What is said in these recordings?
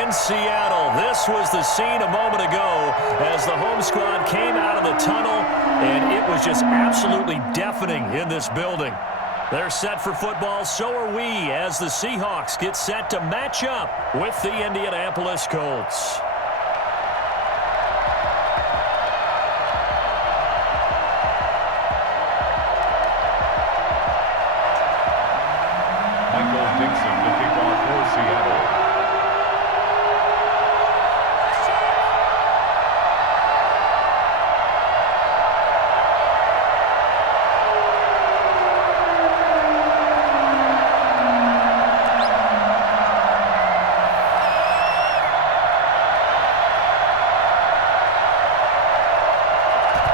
in Seattle. This was the scene a moment ago as the home squad came out of the tunnel, and it was just absolutely deafening in this building. They're set for football, so are we, as the Seahawks get set to match up with the Indianapolis Colts. Michael Dixon to kick off for Seattle.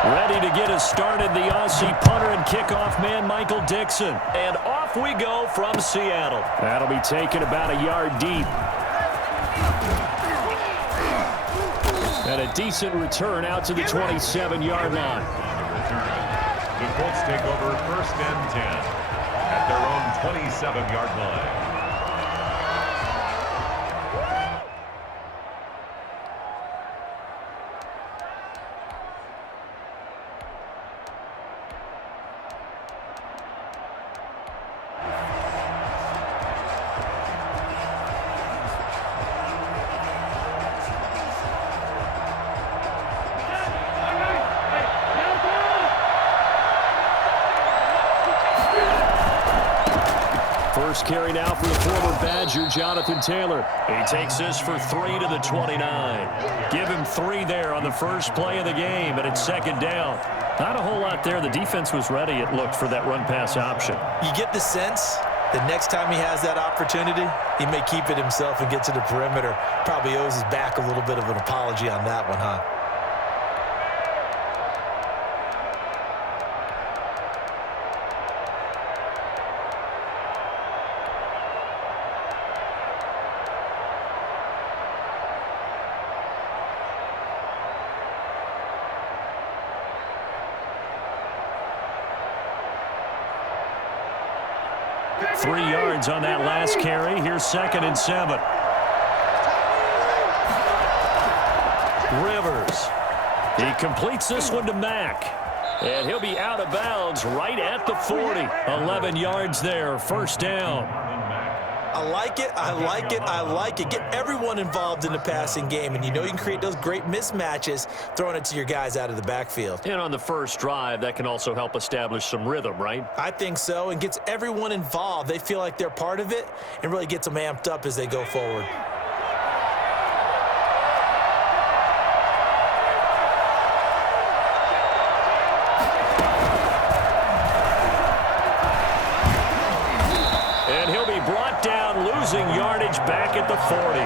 Ready to get us started, the Aussie punter and kickoff man, Michael Dixon. And off we go from Seattle. That'll be taken about a yard deep. And a decent return out to the 27-yard line. The Colts take over 1st and 10 at their own 27-yard line. First carry now for the former Badger, Jonathan Taylor. He takes this for 3 to the 29. Give him 3 there on the first play of the game, and it's 2nd down. Not a whole lot there. The defense was ready, it looked, for that run-pass option. You get the sense that next time he has that opportunity, he may keep it himself and get to the perimeter. Probably owes his back a little bit of an apology on that one, huh? Three yards on that last carry. Here's 2nd and 7. Rivers. He completes this one to Mack. And he'll be out of bounds right at the 40. 11 yards there. 1st down. I like it, I like it, I like it. Get everyone involved in the passing game, and you know you can create those great mismatches throwing it to your guys out of the backfield. And on the first drive, that can also help establish some rhythm, right? I think so, and gets everyone involved. They feel like they're part of it and really gets them amped up as they go forward. Losing yardage back at the 40.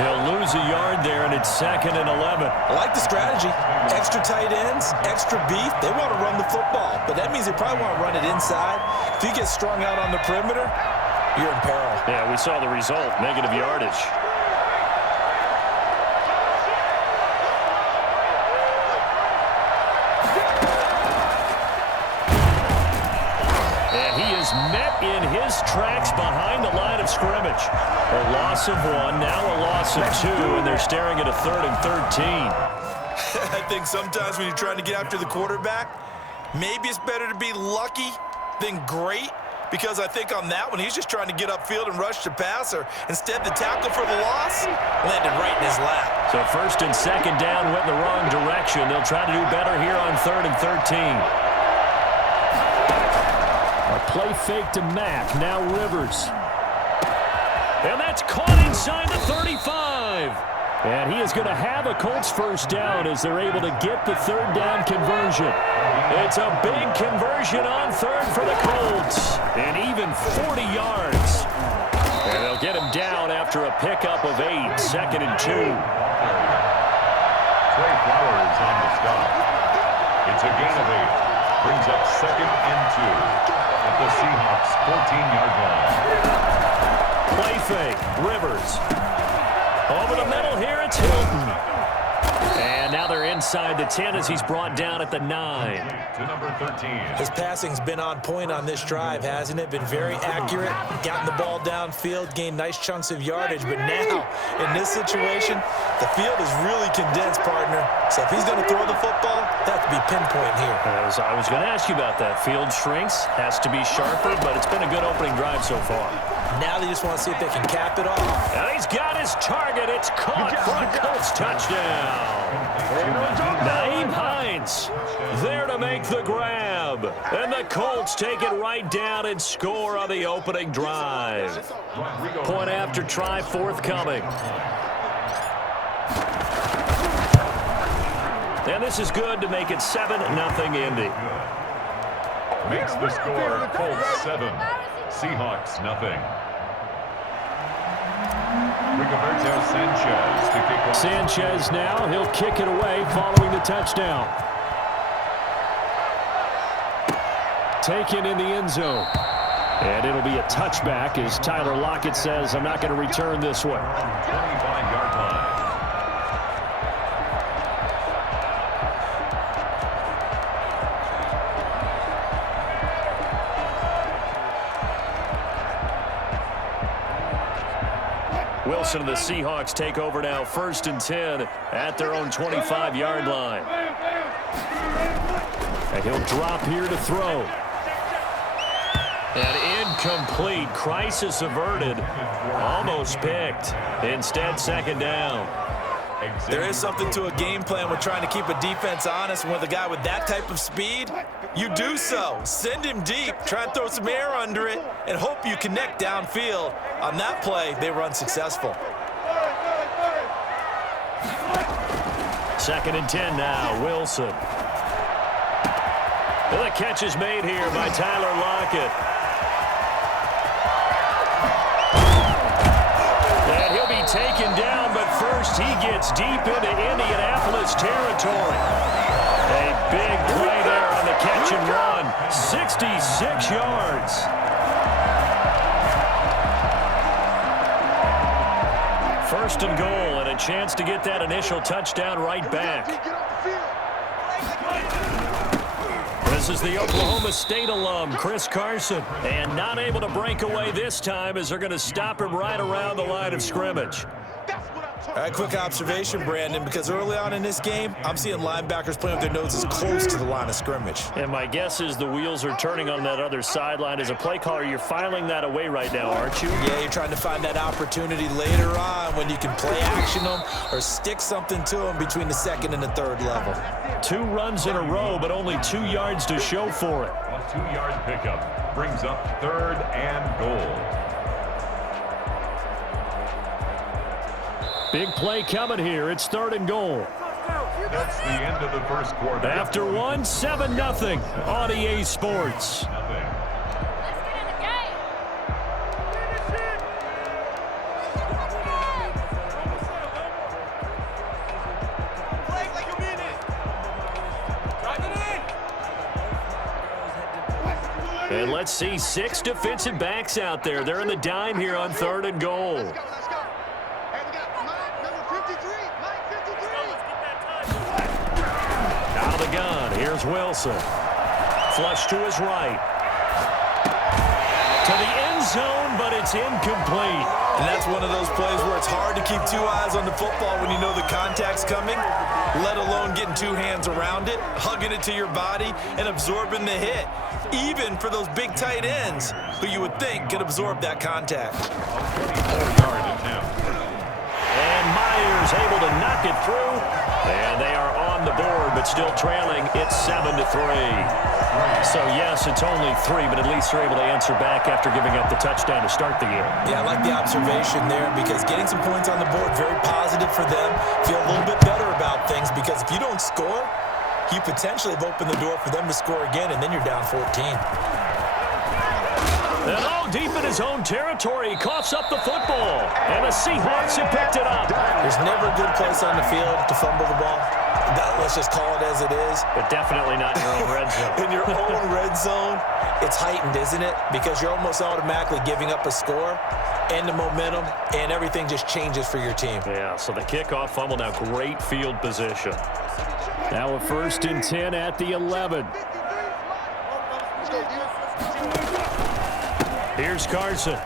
He'll lose a yard there, and it's 2nd and 11. I like the strategy. Extra tight ends, extra beef. They want to run the football, but that means they probably want to run it inside. If you get strung out on the perimeter, you're in peril. Yeah, we saw the result, negative yardage. Met in his tracks behind the line of scrimmage. A loss of 1, now a loss of 2, and they're staring at a 3rd and 13. I think sometimes when you're trying to get after the quarterback, maybe it's better to be lucky than great, because I think on that one, he's just trying to get upfield and rush the passer. Instead, the tackle for the loss landed right in his lap. So 1st and 2nd down went in the wrong direction. They'll try to do better here on 3rd and 13. A play fake to Mack. Now Rivers. And that's caught inside the 35. And he is going to have a Colts 1st down as they're able to get the 3rd down conversion. It's a big conversion on 3rd for the Colts. And even 40 yards. And they'll get him down after a pickup of 8. 2nd and 2. Trey Flowers on the stop. It's a gain of 8. Brings up 2nd and 2. At the Seahawks 14-yard line. Play fake. Rivers. Over the middle here, it's Hilton. And now they're inside the 10 as he's brought down at the 9. To number 13. His passing's been on point on this drive, hasn't it? Been very accurate, gotten the ball downfield, gained nice chunks of yardage. But now, in this situation, the field is really condensed, partner. So if he's going to throw the football, that could be pinpoint here. As I was going to ask you about that. Field shrinks, has to be sharper, but it's been a good opening drive so far. Now they just want to see if they can cap it off. And he's got his target. It's caught for a Colts touchdown. Nyheim Hines there to make the grab. And the Colts take it right down and score on the opening drive. Point after try forthcoming. And this is good to make it 7-0 Indy. Makes the score Colts 7, Seahawks nothing. Rigoberto Sanchez to kick off. Sanchez now, he'll kick it away following the touchdown. Taken in the end zone. And it'll be a touchback as Tyler Lockett says, I'm not going to return this way. 25-yard line. Wilson and the Seahawks take over now, 1st and 10 at their own 25-yard line. And he'll drop here to throw. And incomplete. Crisis averted. Almost picked. Instead, 2nd down. There is something to a game plan with trying to keep a defense honest. And with a guy with that type of speed, you do so. Send him deep, try and throw some air under it, and hope you connect downfield. On that play, they were unsuccessful. 2nd and 10 now, Wilson. And the catch is made here by Tyler Lockett. And he'll be taken down, but first he gets deep into Indianapolis territory. A big play there on the catch and run. 66 yards. First and goal, and a chance to get that initial touchdown right back. This is the Oklahoma State alum, Chris Carson. And not able to break away this time as they're going to stop him right around the line of scrimmage. All right, quick observation, Brandon, because early on in this game, I'm seeing linebackers playing with their noses close to the line of scrimmage. And my guess is the wheels are turning on that other sideline. As a play caller, you're filing that away right now, aren't you? Yeah, you're trying to find that opportunity later on when you can play action them or stick something to them between the 2nd and the 3rd level. 2 runs in a row, but only 2 yards to show for it. A 2-yard pickup brings up 3rd and goal. Big play coming here. It's 3rd and goal. That's the end of the first quarter. After one, 7-0 on EA Sports. And let's see, 6 defensive backs out there. They're in the dime here on 3rd and goal. Out of the gun, here's Wilson. Flush to his right. To the end zone, but it's incomplete. And that's one of those plays where it's hard to keep 2 eyes on the football when you know the contact's coming, let alone getting 2 hands around it, hugging it to your body, and absorbing the hit. Even for those big tight ends who you would think could absorb that contact. 24-yard attempt. And Myers able to knock it through. And they are on the board, but still trailing. It's 7-3. So, yes, it's only 3, but at least they're able to answer back after giving up the touchdown to start the game. Yeah, I like the observation there because getting some points on the board, very positive for them. Feel a little bit better about things because if you don't score, you potentially have opened the door for them to score again, and then you're down 14. And all deep in his own territory, he coughs up the football. And the Seahawks have picked it up. There's never a good place on the field to fumble the ball. Let's just call it as it is. But definitely not in your own red zone. In your own red zone, it's heightened, isn't it? Because you're almost automatically giving up a score. and the momentum, and everything just changes for your team. Yeah, so the kickoff fumble, now great field position. Now a 1st and 10 at the 11. Here's Carson.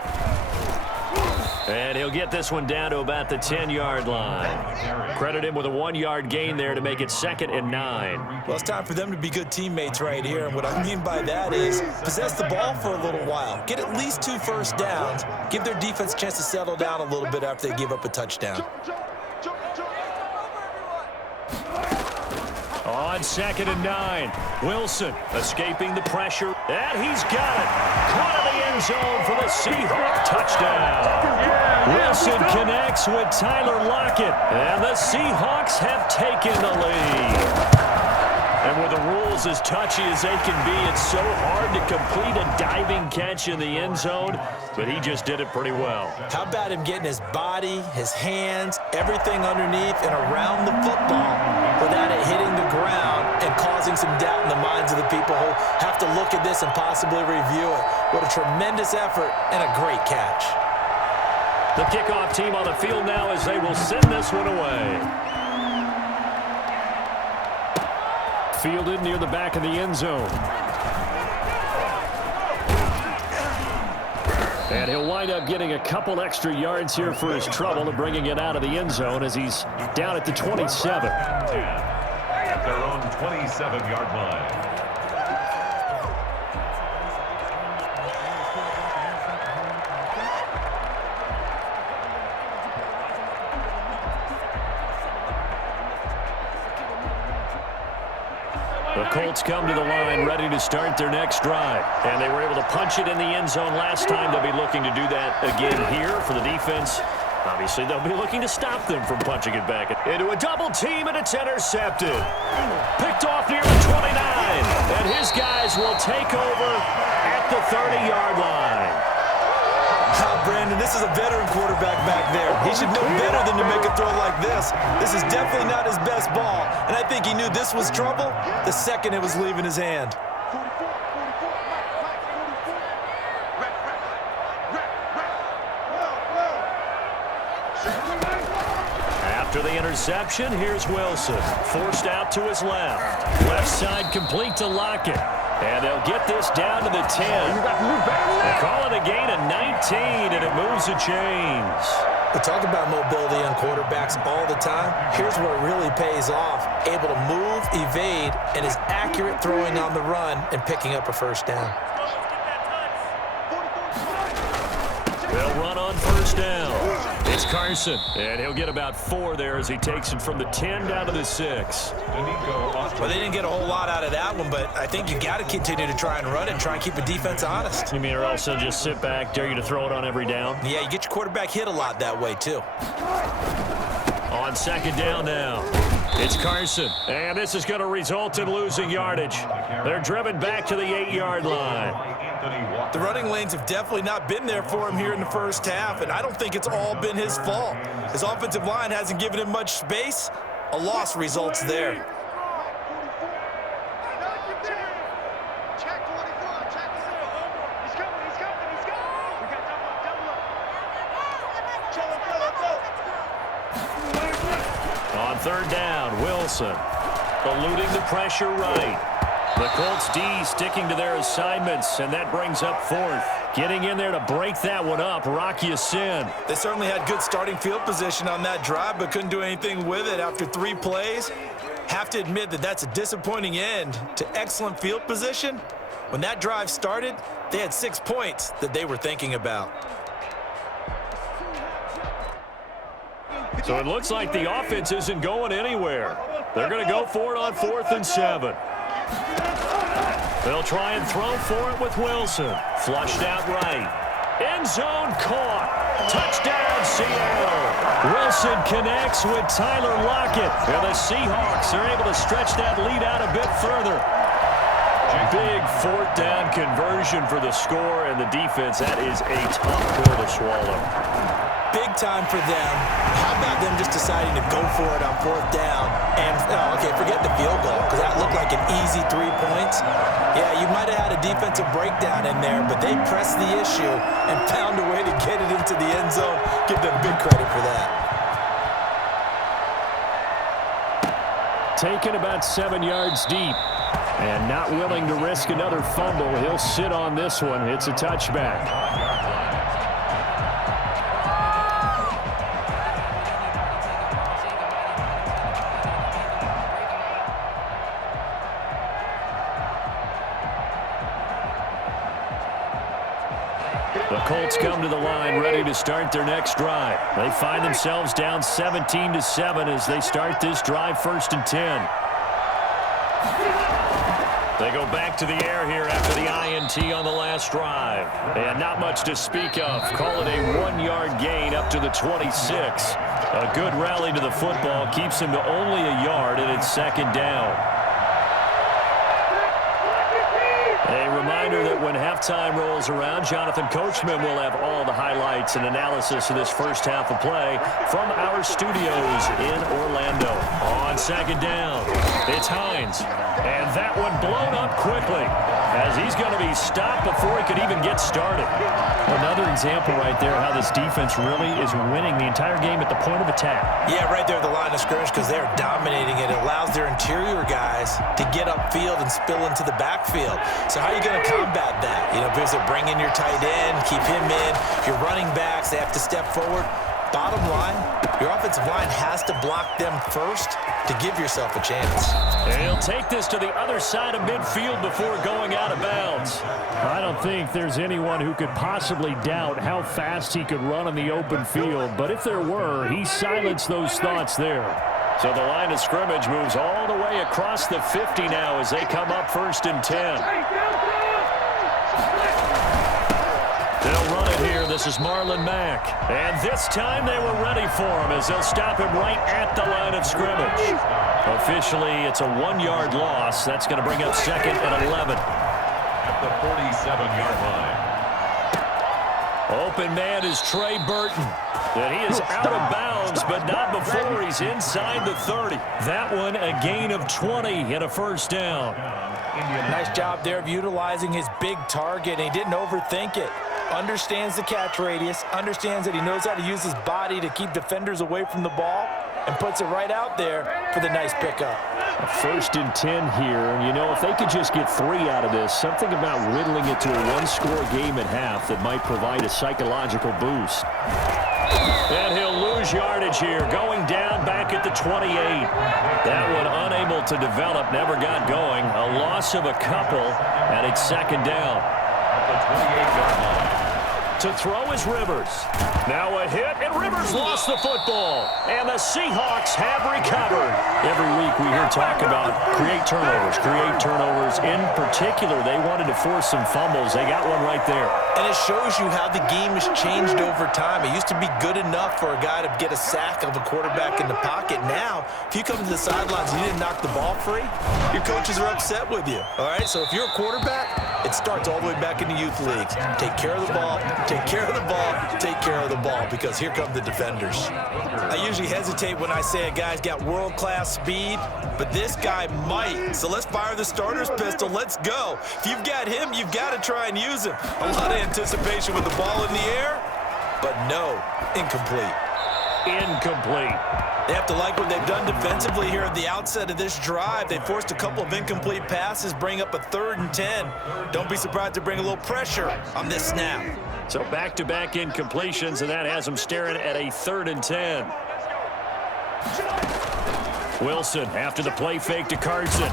And he'll get this one down to about the 10-yard line. Credit him with a 1-yard gain there to make it 2nd and 9. Well, it's time for them to be good teammates right here. And what I mean by that is possess the ball for a little while. Get at least 2 first downs. Give their defense a chance to settle down a little bit after they give up a touchdown. On 2nd and 9, Wilson escaping the pressure, and he's got it. Caught in the end zone for the Seahawks touchdown. Wilson connects with Tyler Lockett, and the Seahawks have taken the lead. And with the rules as touchy as they can be, it's so hard to complete a diving catch in the end zone, but he just did it pretty well. How about him getting his body, his hands, everything underneath and around the football without it hitting the ground and causing some doubt in the minds of the people who have to look at this and possibly review it. What a tremendous effort and a great catch. The kickoff team on the field now as they will send this one away. Fielded near the back of the end zone. And he'll wind up getting a couple extra yards here for his trouble and bringing it out of the end zone as he's down at the 27. At their own 27-yard line. The Colts come to the line ready to start their next drive. And they were able to punch it in the end zone last time. They'll be looking to do that again here for the defense. Obviously, they'll be looking to stop them from punching it back into a double team, and it's intercepted. Picked off near the 29. And his guys will take over at the 30-yard line. Brandon, this is a veteran quarterback back there. He should know better than to make a throw like this. This is definitely not his best ball, and I think he knew this was trouble the second it was leaving his hand. After the interception, here's Wilson. Forced out to his left. Left side complete to Lockett. And they'll get this down to the 10. They call it a gain of 19, and it moves the chains. We talk about mobility on quarterbacks all the time. Here's where it really pays off. Able to move, evade, and is accurate throwing on the run and picking up a first down. They'll run on first down. It's Carson, and he'll get about 4 there as he takes it from the 10 down to the 6. Well, they didn't get a whole lot out of that one, but I think you got to continue to try and run and try and keep a defense honest. You mean or else they'll just sit back, dare you to throw it on every down? Yeah, you get your quarterback hit a lot that way, too. On second down now, it's Carson, and this is going to result in losing yardage. They're driven back to the 8-yard line. The running lanes have definitely not been there for him here in the first half, and I don't think it's all been his fault. His offensive line hasn't given him much space. A loss results there. On third down, Wilson eluding the pressure right. The Colts D sticking to their assignments, and that brings up 4th. Getting in there to break that one up, Rocky Ya-Sin. They certainly had good starting field position on that drive, but couldn't do anything with it after 3 plays. Have to admit that that's a disappointing end to excellent field position. When that drive started, they had 6 points that they were thinking about. So it looks like the offense isn't going anywhere. They're going to go for it on 4th and 7. They'll try and throw for it with Wilson. Flushed out right. End zone caught. Touchdown, Seattle. Wilson connects with Tyler Lockett. And the Seahawks are able to stretch that lead out a bit further. Big 4th down conversion for the score, and the defense, that is a tough pill to swallow. Big time for them. How about them just deciding to go for it on 4th down and, okay, forget the field goal because that looked like an easy 3 points. Yeah, you might have had a defensive breakdown in there, but they pressed the issue and found a way to get it into the end zone. Give them big credit for that. Taken about 7 yards deep. And not willing to risk another fumble. He'll sit on this one. It's a touchback. The Colts come to the line ready to start their next drive. They find themselves down 17-7 as they start this drive 1st and 10. They go back to the air here after the INT on the last drive. And not much to speak of. Call it a 1-yard gain up to the 26. A good rally to the football keeps him to only a yard, and it's 2nd down. A reminder that when halftime rolls around, Jonathan Coachman will have all the highlights and analysis of this first half of play from our studios in Orlando. On 2nd down, it's Hines. And that one blown up quickly as he's going to be stopped before he could even get started. Another example right there how this defense really is winning the entire game at the point of attack. Yeah, right there at the line of scrimmage because they're dominating it. It allows their interior guys to get upfield and spill into the backfield. So how are you going to combat that? You know, because they bring in your tight end, keep him in. Your running backs, they have to step forward. Bottom line, your offensive line has to block them first to give yourself a chance. And he'll take this to the other side of midfield before going out of bounds. I don't think there's anyone who could possibly doubt how fast he could run on the open field, but if there were, he silenced those thoughts there. So the line of scrimmage moves all the way across the 50 now as they come up 1st and 10. They'll run it here. This is Marlon Mack. And this time they were ready for him as they'll stop him right at the line of scrimmage. Officially, it's a 1-yard loss. That's going to bring up 2nd and 11. At the 47-yard line. Open man is Trey Burton. And he is out of bounds, but not before he's inside the 30. That one a gain of 20 and a 1st down. Nice job there of utilizing his big target, and he didn't overthink it. Understands the catch radius, understands that he knows how to use his body to keep defenders away from the ball, and puts it right out there for the nice pickup. A 1st and 10 here, and you know, if they could just get 3 out of this, something about whittling it to a 1-score game at half that might provide a psychological boost. And he'll lose yardage here, going down back at the 28. That one unable to develop, never got going. A loss of a couple, and it's 2nd down. At the 28-yard line. To throw is Rivers. Now a hit, and Rivers lost the football. And the Seahawks have recovered. Every week we hear talk about create turnovers. In particular, they wanted to force some fumbles. They got one right there. And it shows you how the game has changed over time. It used to be good enough for a guy to get a sack of a quarterback in the pocket. Now, if you come to the sidelines and you didn't knock the ball free, your coaches are upset with you. All right, so if you're a quarterback, it starts all the way back in the youth leagues. Take care of the ball, take care of the ball, take care of the ball, because here come the defenders. I usually hesitate when I say a guy's got world-class speed, but this guy might. So let's fire the starter's pistol. Let's go. If you've got him, you've got to try and use him. A lot of anticipation with the ball in the air, but no, incomplete. Incomplete. They have to like what they've done defensively here at the outset of this drive. They forced a couple of incomplete passes, bring up a 3rd and 10. Don't be surprised to bring a little pressure on this snap. So back-to-back incompletions, and that has them staring at a 3rd and 10. Wilson after the play fake to Carson.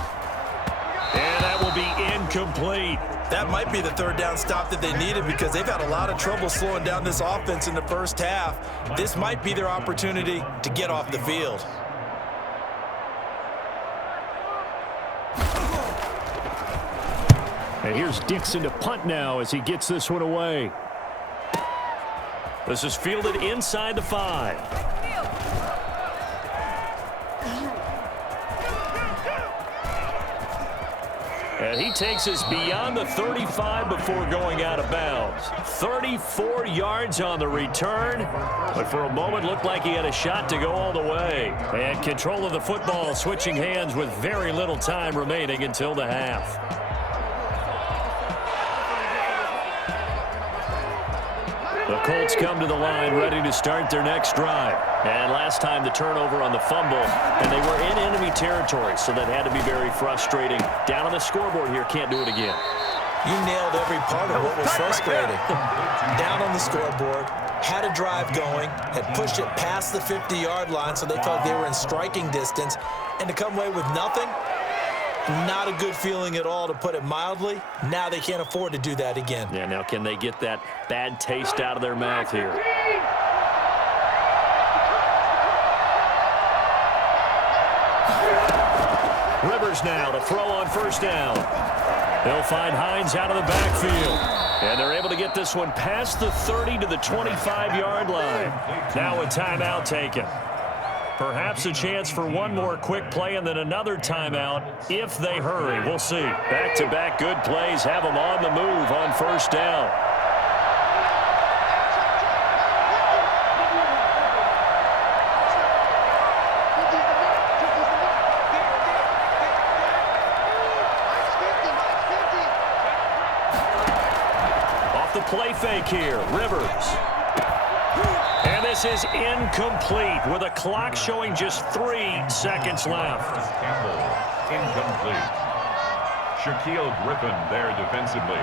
And that will be incomplete. That might be the 3rd down stop that they needed because they've had a lot of trouble slowing down this offense in the first half. This might be their opportunity to get off the field. And here's Dixon to punt now as he gets this one away. This is fielded inside the 5. And he takes us beyond the 35 before going out of bounds. 34 yards on the return, but for a moment looked like he had a shot to go all the way. And control of the football switching hands with very little time remaining until the half. The Colts come to the line ready to start their next drive. And last time the turnover on the fumble, and they were in enemy territory, so that had to be very frustrating. Down on the scoreboard here, can't do it again. You nailed every part of what was frustrating. Down on the scoreboard, had a drive going, had pushed it past the 50-yard line so they felt they were in striking distance, and to come away with nothing, not a good feeling at all, to put it mildly. Now they can't afford to do that again. Yeah, now can they get that bad taste out of their mouth here? Rivers now to throw on first down. They'll find Hines out of the backfield. And they're able to get this one past the 30 to the 25-yard line. Now a timeout taken. Perhaps a chance for one more quick play and then another timeout if they hurry. We'll see. Back-to-back good plays have them on the move on first down. Off the play fake here, Rivers. And this is incomplete with a clock showing just 3 seconds left. Campbell, incomplete. Shaquille Griffin there defensively.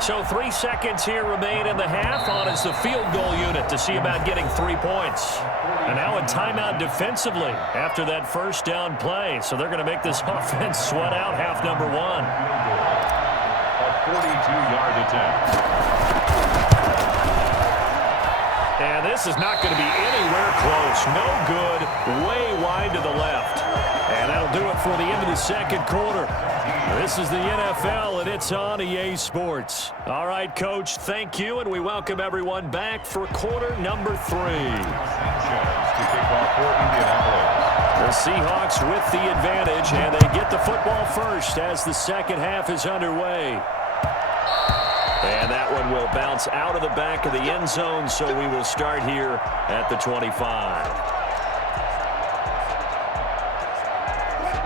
So 3 seconds here remain in the half. On is the field goal unit to see about getting 3 points. And now a timeout defensively after that first down play. So they're going to make this offense sweat out half number 1. A 42-yard attempt. And this is not going to be anywhere close. No good. Way wide to the left. And that'll do it for the end of the second quarter. This is the NFL, and it's on EA Sports. All right, Coach, thank you, and we welcome everyone back for quarter number 3. Sanchez to kick off for Indianapolis. The Seahawks with the advantage, and they get the football first as the second half is underway. And that one will bounce out of the back of the end zone, so we will start here at the 25.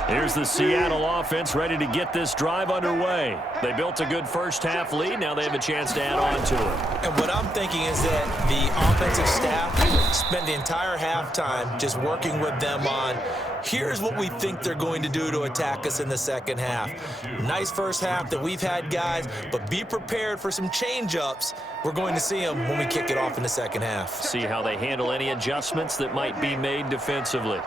Here's the Seattle offense ready to get this drive underway. They built a good first half lead. Now they have a chance to add on to it. And what I'm thinking is that the offensive staff spent the entire halftime just working with them on, here's what we think they're going to do to attack us in the second half. Nice first half that we've had, guys, but be prepared for some change-ups. We're going to see them when we kick it off in the second half. See how they handle any adjustments that might be made defensively.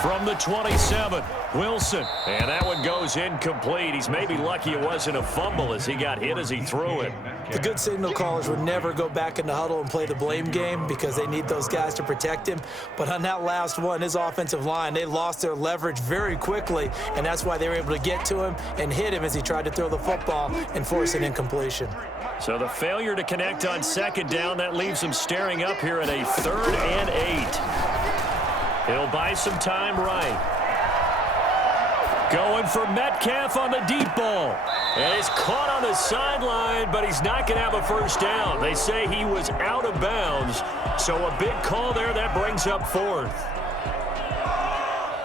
From the 27, Wilson. And that one goes incomplete. He's maybe lucky it wasn't a fumble as he got hit as he threw it. The good signal callers would never go back in the huddle and play the blame game because they need those guys to protect him. But on that last one, his offensive line, they lost their leverage very quickly, and that's why they were able to get to him and hit him as he tried to throw the football and force an incompletion. So the failure to connect on second down, that leaves him staring up here at a 3rd and 8. He'll buy some time right. Going for Metcalf on the deep ball. And he's caught on the sideline, but he's not going to have a first down. They say he was out of bounds. So a big call there. That brings up 4th.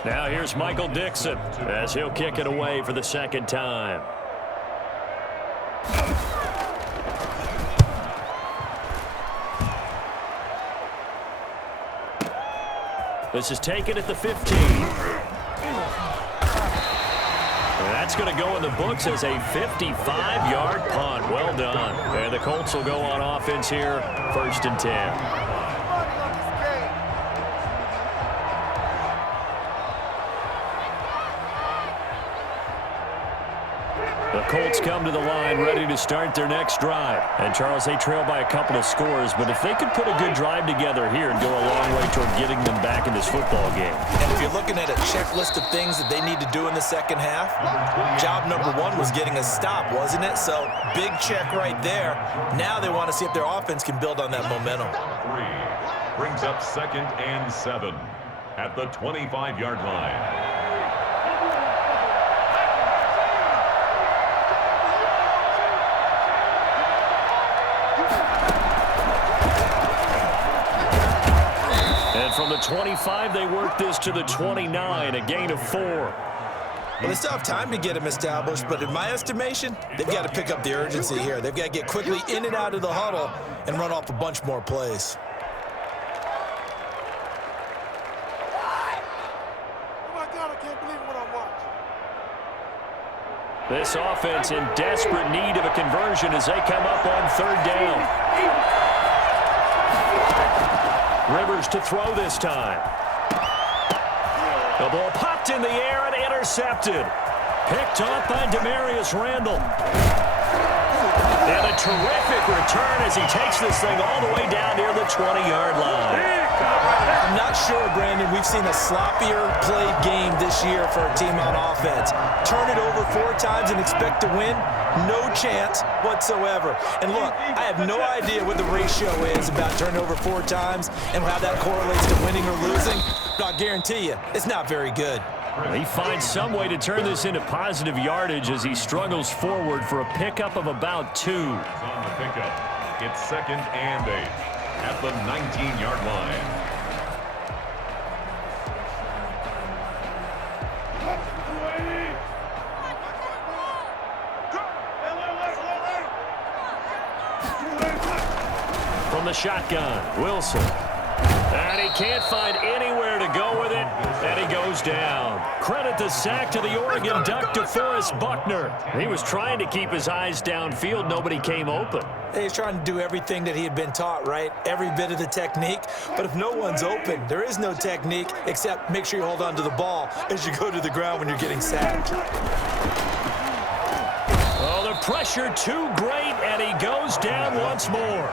Now here's Michael Dixon as he'll kick it away for the second time. This is taken at the 15. And that's going to go in the books as a 55-yard punt. Well done. And the Colts will go on offense here, 1st and 10. The Colts come to the line ready to start their next drive. And, Charles, they trail by a couple of scores, but if they could put a good drive together here and go a long way toward getting them back in this football game. And if you're looking at a checklist of things that they need to do in the second half, job number one was getting a stop, wasn't it? So, big check right there. Now they want to see if their offense can build on that momentum. 3 brings up 2nd and 7 at the 25-yard line. From the 25, they work this to the 29, a gain of 4. Well, they still have time to get him established, but in my estimation, they've got to pick up the urgency here. They've got to get quickly in and out of the huddle and run off a bunch more plays. Oh, my God, I can't believe what I watched. This offense in desperate need of a conversion as they come up on 3rd down. Rivers to throw this time. The ball popped in the air and intercepted. Picked off by Demarius Randall. And a terrific return as he takes this thing all the way down near the 20-yard line. I'm not sure, Brandon, we've seen a sloppier played game this year for our team on offense. Turn it over 4 times and expect to win? No chance whatsoever. And look, I have no idea what the ratio is about turning over 4 times and how that correlates to winning or losing. But I'll guarantee you, it's not very good. He finds some way to turn this into positive yardage as he struggles forward for a pickup of about 2. On the pickup, it's 2nd and 8 at the 19-yard line. From the shotgun, Wilson. And he can't find anywhere to go with it, and he goes down. Credit the sack to the Oregon Duck, DeForest Buckner. He was trying to keep his eyes downfield. Nobody came open. He's trying to do everything that he had been taught, right? Every bit of the technique. But if no one's open, there is no technique except make sure you hold on to the ball as you go to the ground when you're getting sacked. Oh, the pressure too great, and he goes down once more.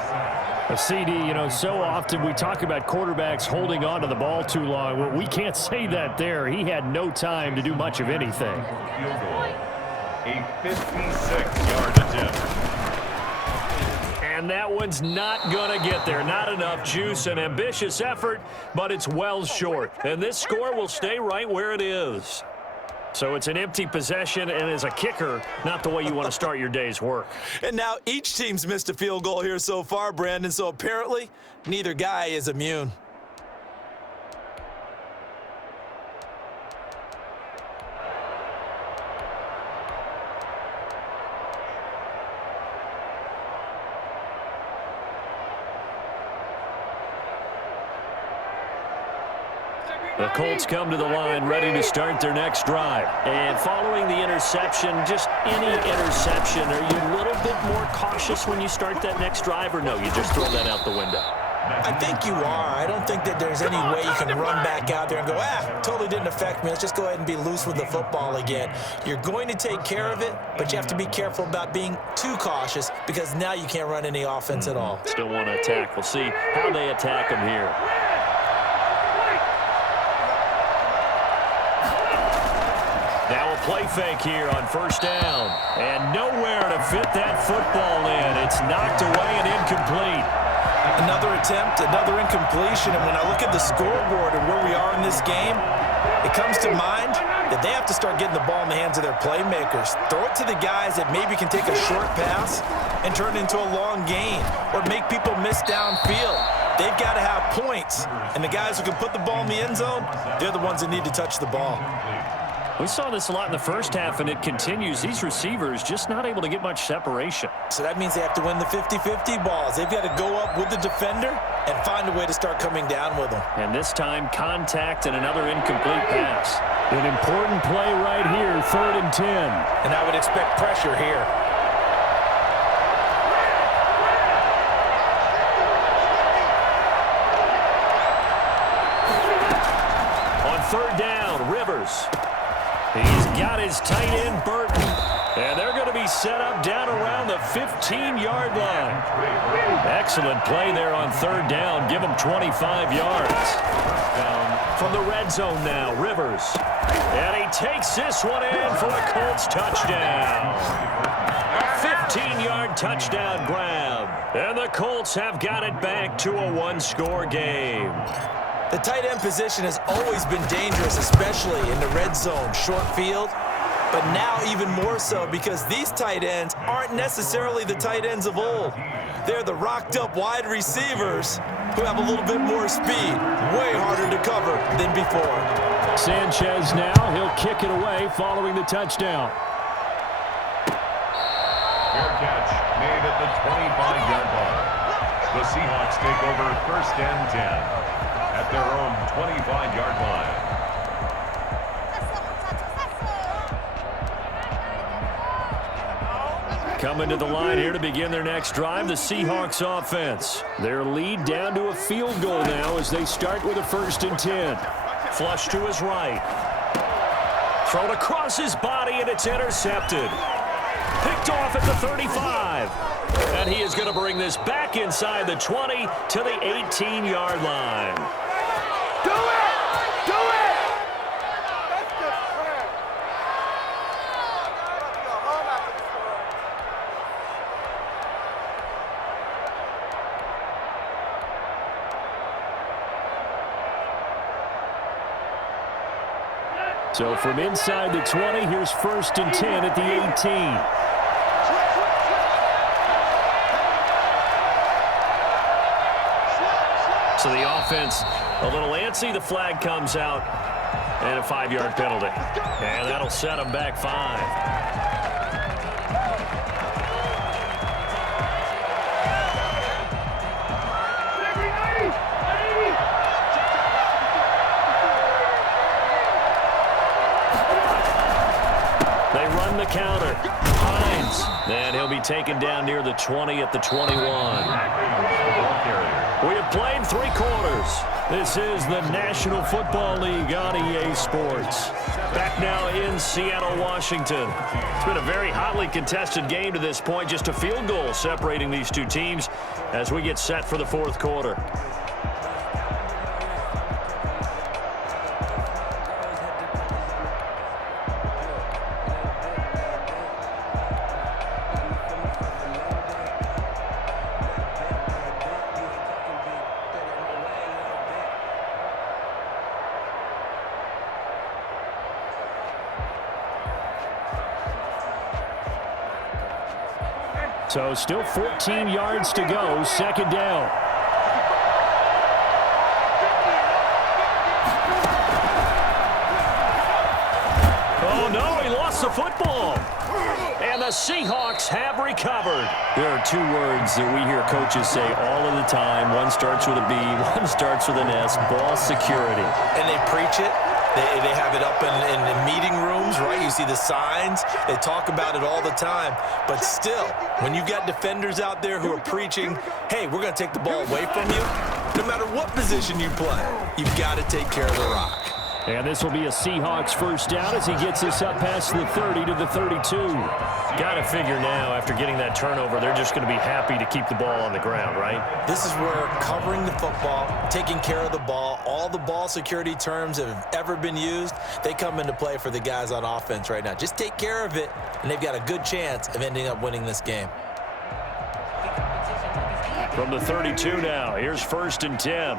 A CD, you know, so often we talk about quarterbacks holding on to the ball too long. Well, we can't say that there. He had no time to do much of anything. Field goal, a 56-yard attempt. And that one's not going to get there. Not enough juice. An ambitious effort, but it's well short. And this score will stay right where it is. So it's an empty possession, and as a kicker, not the way you want to start your day's work. And now each team's missed a field goal here so far, Brandon, so apparently neither guy is immune. The Colts come to the line ready to start their next drive. And following the interception, just any interception, are you a little bit more cautious when you start that next drive, or no, you just throw that out the window? I think you are. I don't think that there's any way you can run back out there and go, totally didn't affect me. Let's just go ahead and be loose with the football again. You're going to take care of it, but you have to be careful about being too cautious because now you can't run any offense at all. Still want to attack. We'll see how they attack them here. Now a play fake here on 1st down. And nowhere to fit that football in. It's knocked away and incomplete. Another attempt, another incompletion, and when I look at the scoreboard and where we are in this game, it comes to mind that they have to start getting the ball in the hands of their playmakers. Throw it to the guys that maybe can take a short pass and turn it into a long gain or make people miss downfield. They've got to have points, and the guys who can put the ball in the end zone, they're the ones that need to touch the ball. We saw this a lot in the first half, and it continues. These receivers just not able to get much separation. So that means they have to win the 50-50 balls. They've got to go up with the defender and find a way to start coming down with them. And this time, contact and another incomplete pass. An important play right here, 3rd and 10. And I would expect pressure here. On 3rd down, Rivers. He's got his tight end, Burton. And they're going to be set up down around the 15-yard line. Excellent play there on third down. Give them 25 yards. From the red zone now, Rivers. And he takes this one in for a Colts touchdown. 15-yard touchdown grab. And the Colts have got it back to a one-score game. The tight end position has always been dangerous, especially in the red zone, short field. But now even more so because these tight ends aren't necessarily the tight ends of old. They're the rocked-up wide receivers who have a little bit more speed, way harder to cover than before. Sanchez now, he'll kick it away following the touchdown. Fair catch made at the 25-yard line. The Seahawks take over first and 10 at their own 25-yard line. Coming to the line here to begin their next drive, the Seahawks offense. Their lead down to a field goal now as they start with a 1st and 10. Flush to his right. Thrown across his body, and it's intercepted. Picked off at the 35. And he is going to bring this back inside the 20 to the 18-yard line. Do it! Do it! That's just crap. Let's go home after this one. So from inside the 20, here's 1st and 10 at the 18. So the offense a little antsy. The flag comes out, and a 5-yard penalty. And that'll set them back 5. They run the counter. Hines. And he'll be taken down near the 20 at the 21. We have played 3 quarters. This is the National Football League on EA Sports. Back now in Seattle, Washington. It's been a very hotly contested game to this point. Just a field goal separating these two teams as we get set for the 4th quarter. So still 14 yards to go, 2nd down. Oh, no, he lost the football. And the Seahawks have recovered. There are 2 words that we hear coaches say all of the time. One starts with a B, one starts with an S, ball security. And they preach it. They have it up in the meeting rooms, right? You see the signs. They talk about it all the time. But still, when you've got defenders out there who are preaching, hey, we're going to take the ball away from you, no matter what position you play, you've got to take care of the rock. And this will be a Seahawks 1st down as he gets this up past the 30 to the 32. Got to figure now, after getting that turnover, they're just going to be happy to keep the ball on the ground, right? This is where covering the football, taking care of the ball, all the ball security terms that have ever been used, they come into play for the guys on offense right now. Just take care of it, and they've got a good chance of ending up winning this game. From the 32 now, here's 1st and 10.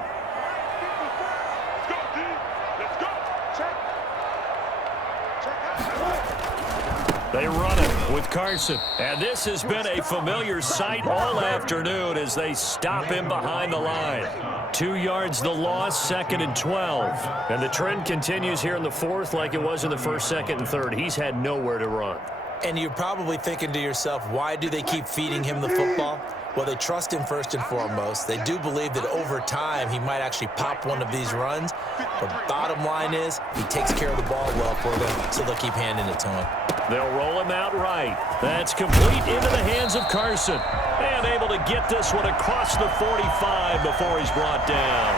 They run it with Carson. And this has been a familiar sight all afternoon as they stop him behind the line. 2 yards the loss, 2nd and 12. And the trend continues here in the 4th like it was in the 1st, 2nd, and 3rd. He's had nowhere to run. And you're probably thinking to yourself, why do they keep feeding him the football? Well, they trust him first and foremost. They do believe that over time he might actually pop one of these runs. But bottom line is he takes care of the ball well for them, so they'll keep handing it to him. They'll roll him out right. That's complete into the hands of Carson. And able to get this one across the 45 before he's brought down.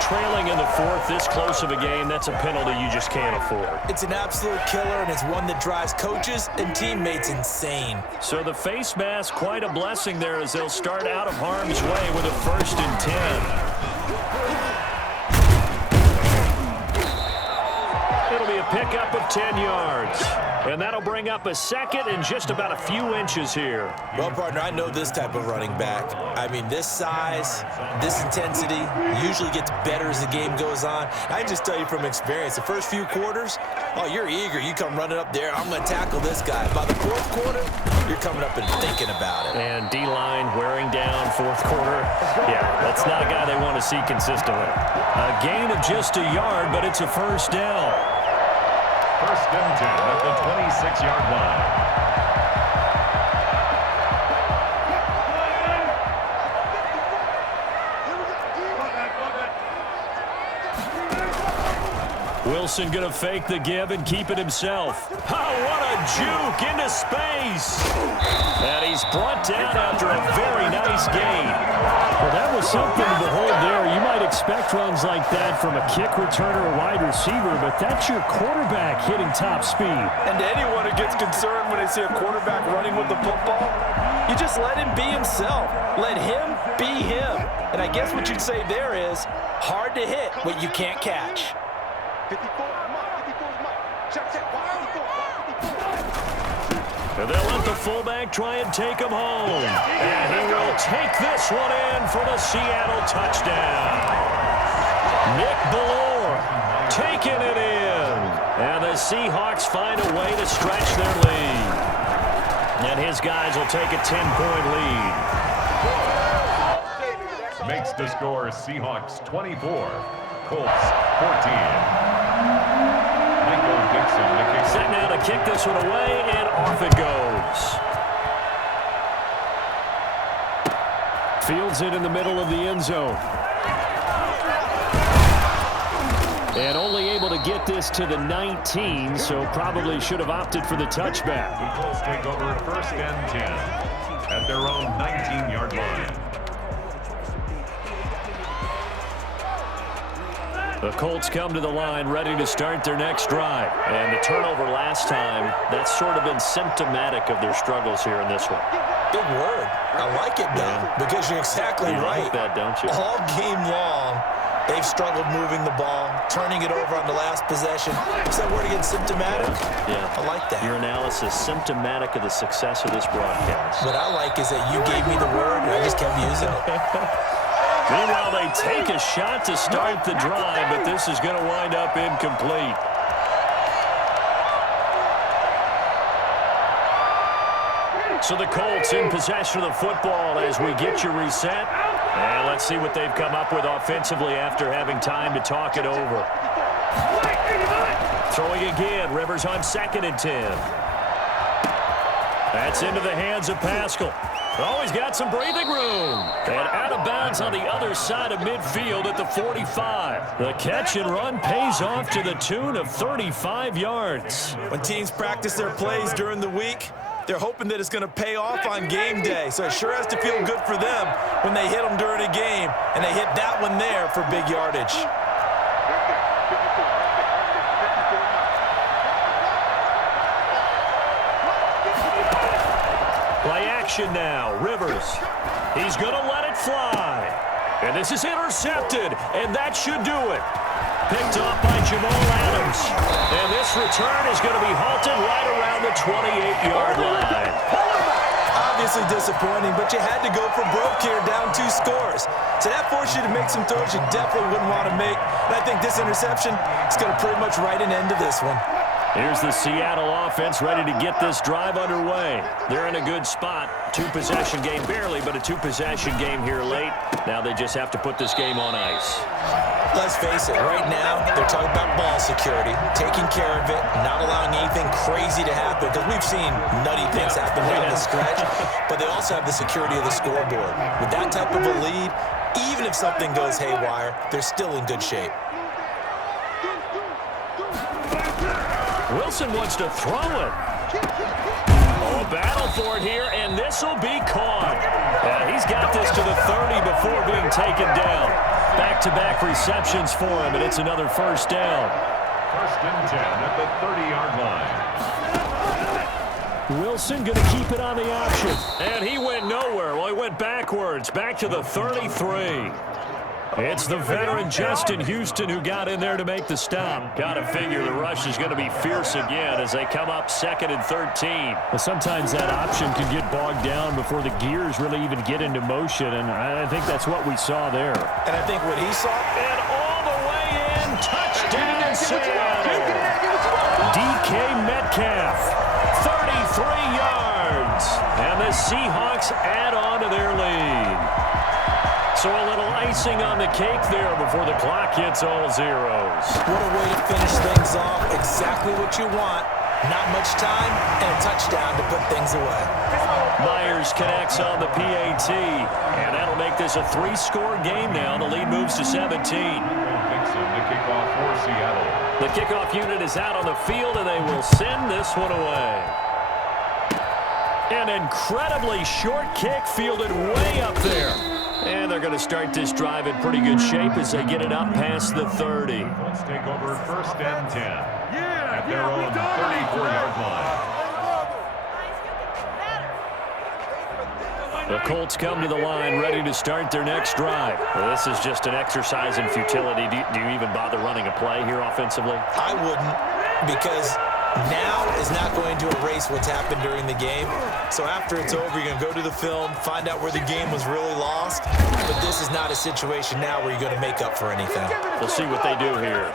Trailing in the fourth, this close of a game, that's a penalty you just can't afford. It's an absolute killer, and it's one that drives coaches and teammates insane. So the face mask, quite a blessing there as they'll start out of harm's way with a 1st and 10. It'll be a pickup of 10 yards. And that'll bring up a 2nd and just about a few inches here. Well, partner, I know this type of running back. I mean, this size, this intensity usually gets better as the game goes on. I can just tell you from experience, the first few quarters, oh, you're eager. You come running up there, I'm going to tackle this guy. By the 4th quarter, you're coming up and thinking about it. And D-line wearing down 4th quarter. Yeah, that's not a guy they want to see consistently. A gain of just a yard, but it's a 1st down. 1st and 10 at the 26-yard line. Wilson going to fake the give and keep it himself. Oh, what a juke into space. And he's brought down after a very nice gain. Well, that was something to behold there. You might expect runs like that from a kick returner or wide receiver, but that's your quarterback hitting top speed. And to anyone who gets concerned when they see a quarterback running with the football, you just let him be himself. Let him be him. And I guess what you'd say there is hard to hit what you can't catch. And they'll let the fullback try and take him home. And he will take this one in for the Seattle touchdown. Nick Bellore taking it in. And the Seahawks find a way to stretch their lead. And his guys will take a 10-point lead. Makes the score Seahawks 24, Colts 14. Michael Dixon to kick. Set now to kick this one away, and off it goes. Fields it in the middle of the end zone. And only able to get this to the 19, so probably should have opted for the touchback. The Colts take over 1st and 10 at their own 19-yard line. The Colts come to the line ready to start their next drive. And the turnover last time, that's sort of been symptomatic of their struggles here in this one. Big word. I like it, though, because you're exactly right. You like that, don't you? All game long, they've struggled moving the ball, turning it over on the last possession. Is that word again, symptomatic? Yeah. I like that. Your analysis, symptomatic of the success of this broadcast. What I like is that you gave me the word, and I just kept using it. Meanwhile, they take a shot to start the drive, but this is going to wind up incomplete. So the Colts in possession of the football as we get you reset. And let's see what they've come up with offensively after having time to talk it over. Throwing again, Rivers on 2nd and 10. That's into the hands of Pascal. Oh, he's got some breathing room. And out of bounds on the other side of midfield at the 45. The catch and run pays off to the tune of 35 yards. When teams practice their plays during the week, they're hoping that it's going to pay off on game day. So it sure has to feel good for them when they hit them during a game. And they hit that one there for big yardage. Play action now. Rivers. He's going to let it fly. And this is intercepted. And that should do it. Picked off by Jamal Adams. And this return is going to be halted right around the 28-yard line. Obviously disappointing, but you had to go for broke here, down 2 scores. So that forced you to make some throws you definitely wouldn't want to make. And I think this interception is going to pretty much write an end to this one. Here's the Seattle offense ready to get this drive underway. They're in a good spot. 2-possession game, barely, but a 2-possession game here late. Now they just have to put this game on ice. Let's face it, right now, they're talking about ball security, taking care of it, not allowing anything crazy to happen, because we've seen nutty things happen down the stretch, but they also have the security of the scoreboard. With that type of a lead, even if something goes haywire, they're still in good shape. Wilson wants to throw it. Oh, a battle for it here, and this will be caught. He's got this to the 30 before being taken down. Back-to-back receptions for him, and it's another first down. First and 10 at the 30-yard line. Wilson going to keep it on the option. And he went nowhere. Well, he went backwards, back to the 33. It's the veteran Justin Houston who got in there to make the stop. Got to figure the rush is going to be fierce again as they come up 2nd and 13. Well, sometimes that option can get bogged down before the gears really even get into motion, and I think that's what we saw there. And I think what he saw... And all the way in, touchdown Seattle. DK Metcalf, 33 yards. And the Seahawks add on to their lead. So a little icing on the cake there before the clock hits all zeros. What a way to finish things off. Exactly what you want. Not much time and a touchdown to put things away. Myers connects on the PAT, and that'll make this a 3-score game now. The lead moves to 17. Dixon, the kickoff for Seattle. The kickoff unit is out on the field, and they will send this one away. An incredibly short kick fielded way up there. And they're going to start this drive in pretty good shape as they get it up past the 30. Let's take over first and 10 at their own 34-yard line. The Colts come to the line ready to start their next drive. Well, this is just an exercise in futility. Do you even bother running a play here offensively? I wouldn't, because now is not going to erase what's happened during the game. So after it's over, you're going to go to the film, find out where the game was really lost. But this is not a situation now where you're going to make up for anything. We'll see what they do here.